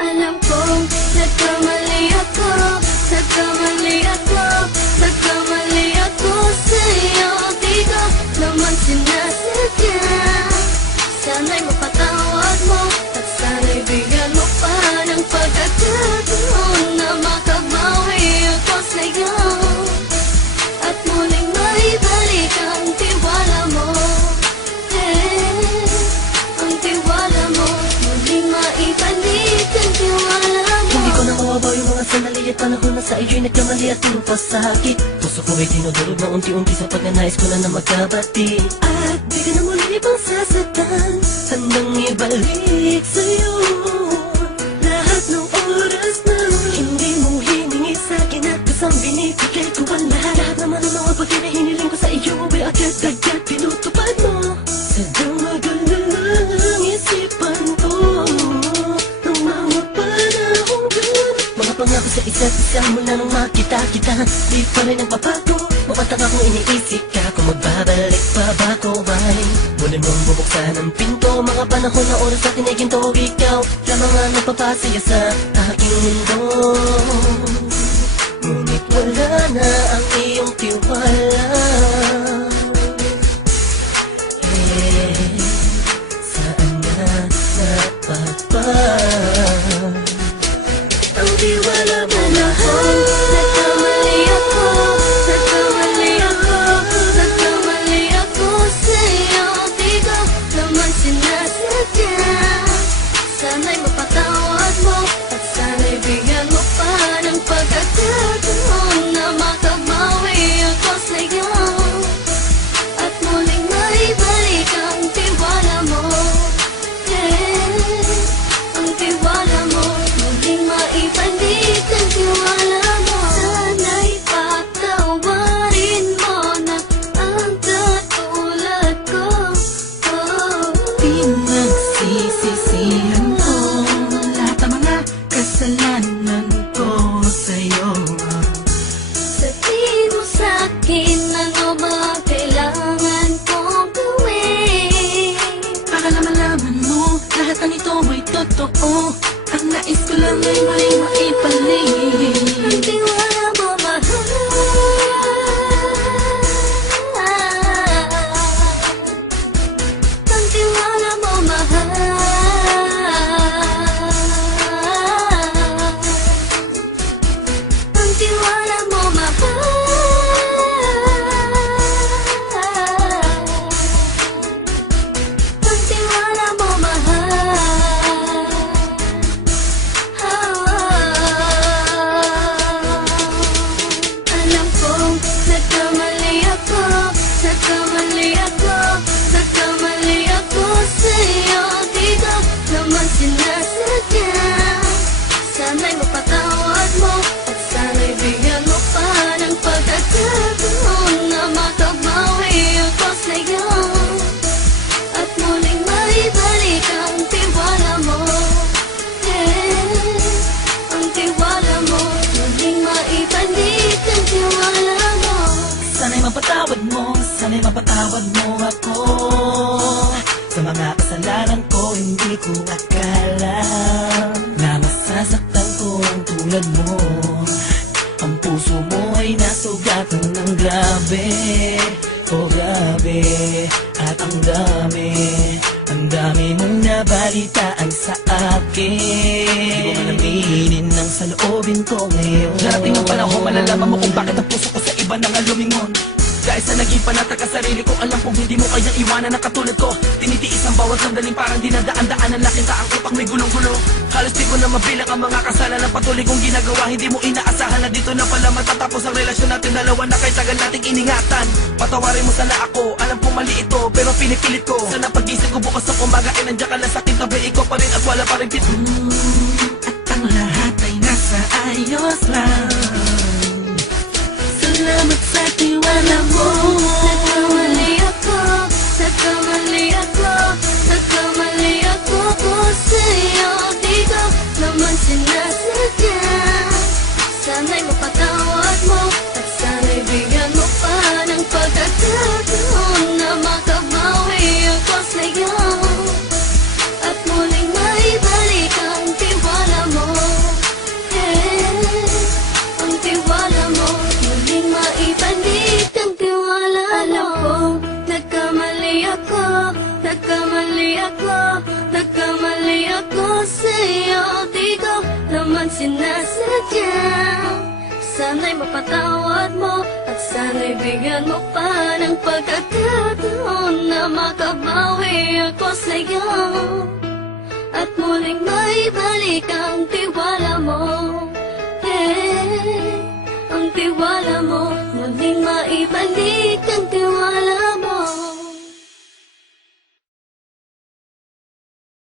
Alam kong nagkamali ako, nagkamali ako, nagkamali ako sa'yo. Di ko naman sinasadya. Sana'y mapatawad mo at sana'y bigyan mo pa ng pagkakataon na makabawi ako sa'yo at muling maibalik ang tiwala mo. Ang tiwala mo, muling maibalik ang tiwala mo. Hindi ko na mawabaw yung mga sandali at panahon na sa iyo'y nagkamali at pinupasakit. Puso ko ay dinudurog na unti-unti sa pagnanais ko na magkabati. At di ka na muli pang sasaktan, handang ibalik sa'yo lahat ng oras na hindi mo hiningi sa'kin at kasang binibigay ko ang lahat. Lahat naman ng mga bagay na hiniling ko sa iyo ay agad-agad pinutupad mo. Sadyang magalang isipan ko ng mga panahong dun. Mga pangako sa isa't isa mula nung makita kita, di pa rin nagbabago. Mapatang akong iniisip ka kung magbabalik pa ba ko ay muli mong bubuksan ang pinto. Mga panahon na oras natin ay ginto. Ikaw lamang ang nagpapasaya sa aking mundo. Ngunit wala na ang iyong tiwala. Saan na napagpa ang tiwala mo mahal? Nagkamali ako, nagkamali ako, nagkamali ako sa'yo. Di ko naman sinasadya. Sana'y mapatawad mo at sana'y bigyan mo pa ng pagkakataon na makabawi ako sa'yo at muling maibalik ang tiwala mo. Ang tiwala mo, muling maibalik ang tiwala mo. Sana'y patawarin mo na ang katulad ko. Pinagsisisihan ko lahat ng mga kasalanan ko sa'yo. Sabihin mo sa'kin ano ba kailangan kong gawin Para na malaman mo lahat ng ito ay totoo. Ang nais ko lang ay may maibalik ang tiwala mo, mahal. Ang tiwala mo, mahal. Ang tiwala mo, mahal. Ang tiwala mo, mahal. Alam kong nagkamali ako, nagkamali ako, nagkamali ako sa'yo. Di ko naman sinasadya. Sana'y mapatawad mo at sana'y bigyan mo pa ng pagkakataon na makabawi ako sa'yo at muling maibalik ang tiwala mo. Ang tiwala mo, muling maibalik ang tiwala mo. Sana'y mapatawad mo, sana'y mapatawad mo ako sa mga kasalanan ko. Hindi ko akala na masasaktan ko ang tulad mo. Ang puso mo ay nasugatan ng grabe, oh grabe. At ang dami mong nabalitaan sa akin. Di ko man aminin ang saloobin ko ngayon. Darating ang panahon, malalaman mo kung bakit ang puso ko sa iba nang alumingon. Dahil sa naging panatag sa sarili ko, alam kong hindi mo kayang iwanan na katulad ko. Tinitiis ang bawat sandaling parang dinadaan-daan ang laking taang upang may gulong-gulo. Halos di ko na mabilang ang mga kasalanan na patuloy kong ginagawa. Hindi mo inaasahan na dito na pala matatapos ang relasyon natin dalawa na kahit tagal nating iningatan. Patawarin mo sana ako, alam kong mali ito pero pinipilit ko. Sana pag-isip ko bukas sa kumbaga ay nandiyan ka lang sa kitabi. Ikaw pa rin at wala pa rin pit. At ang lahat ay nasa ayos lang. Salamat sa tiwala mo. Nagkamali ako, nagkamali ako, nagkamali ako sa'yo. Di ko naman sinasadya. Sana'y mapatawad mo at sana'y bigyan mo pa ng pagkakataon na makabawi ako sa'yo at muling maibalik ang tiwala mo. ko naman sinasadya. Sana'y mapatawad mo at sana'y bigyan mo pa ng pagkakataon na makabawi ako sa'yo at muling maibalik ang tiwala mo. Ang tiwala mo muling maibalik